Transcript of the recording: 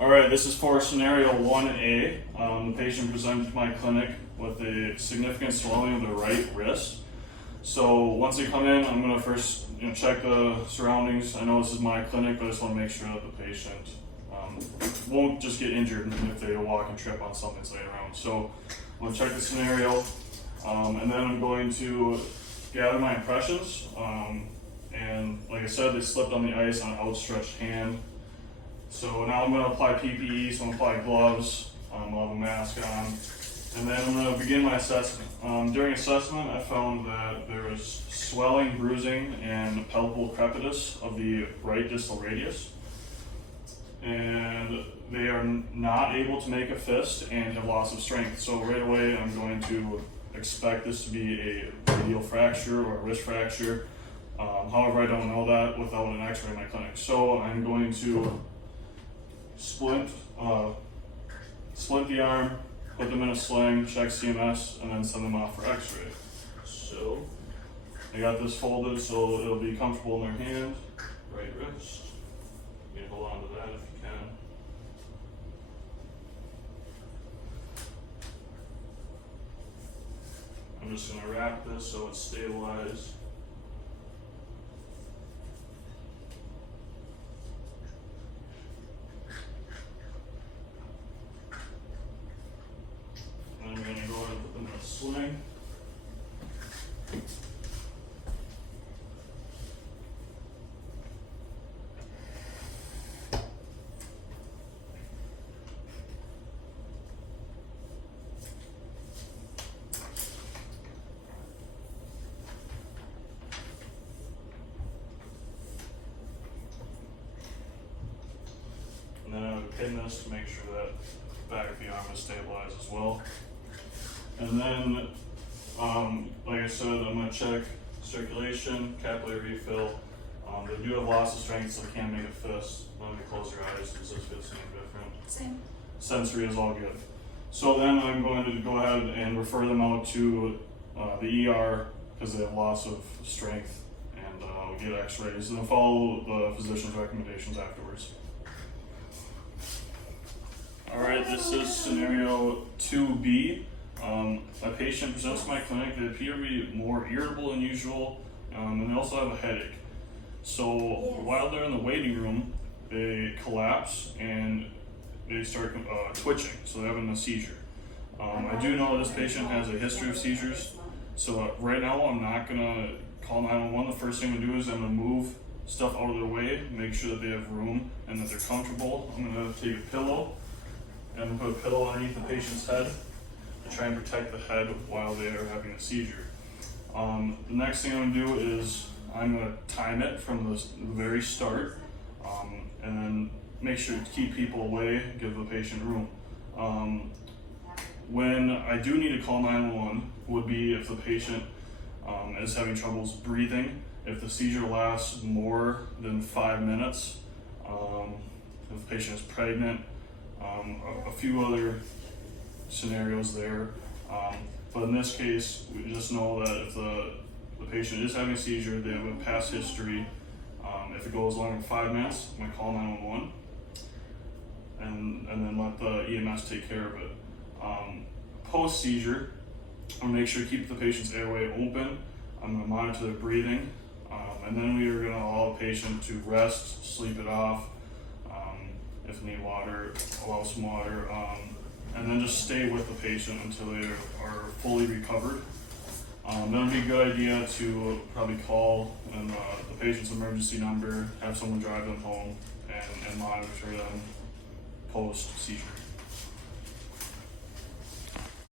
All right, this is for scenario 1A. The patient presented to my clinic with a significant swelling of the right wrist. So once they come in, I'm going to first check the surroundings. I know this is my clinic, but I just want to make sure that the patient won't just get injured if they walk and trip on something that's laying around. So I'm going to check the scenario, and then I'm going to gather my impressions. And like I said, they slipped on the ice on an outstretched hand. So now I'm going to apply PPE, so I'm going to apply gloves, I'll have a mask on, and then I'm going to begin my assessment. During assessment, I found that there was swelling, bruising, and palpable crepitus of the right distal radius. And they are not able to make a fist and have loss of strength. So right away, I'm going to expect this to be a radial fracture or a wrist fracture. However, I don't know that without an x-ray in my clinic. So I'm going to splint the arm, put them in a sling, check CMS, and then send them off for x-ray. So I got this folded so it'll be comfortable in their hand, right wrist. You can hold on to that if you can. I'm just going to wrap this so it's stabilized. And I'm going to go ahead and put them in a sling. And then I would pin this to make sure that the back of the arm is stabilized as well. And then, like I said, I'm going to check circulation, capillary refill. They do have loss of strength, so they can't make a fist. Let me close your eyes. Does this feel any different? Same. Sensory is all good. So then I'm going to go ahead and refer them out to the ER because they have loss of strength, and get x-rays, and then follow the physician's recommendations afterwards. All right, this is scenario 2B. A patient presents to my clinic. They appear to be more irritable than usual, and they also have a headache. So while they're in the waiting room, they collapse and they start twitching, so they're having a seizure. I do know this patient has a history of seizures, so right now I'm not going to call 911. The first thing I'm going to do is I'm going to move stuff out of their way, make sure that they have room and that they're comfortable. I'm going to take a pillow and put a pillow underneath the patient's head to try and protect the head while they are having a seizure. The next thing I'm going to do is I'm going to time it from the very start, and then make sure to keep people away, give the patient room. When I do need to call 911 would be if the patient is having troubles breathing, if the seizure lasts more than 5 minutes, if the patient is pregnant, a few other scenarios there. But in this case, we just know that if the patient is having a seizure, they have a past history. If it goes longer than 5 minutes, I'm going to call 911 and then let the EMS take care of it. Post seizure, I'm going to make sure to keep the patient's airway open. I'm going to monitor their breathing, and then we are going to allow the patient to rest, sleep it off. If they need water, allow some water, and then just stay with the patient until they are fully recovered. Then it would be a good idea to probably call the patient's emergency number, have someone drive them home, and monitor them post-seizure.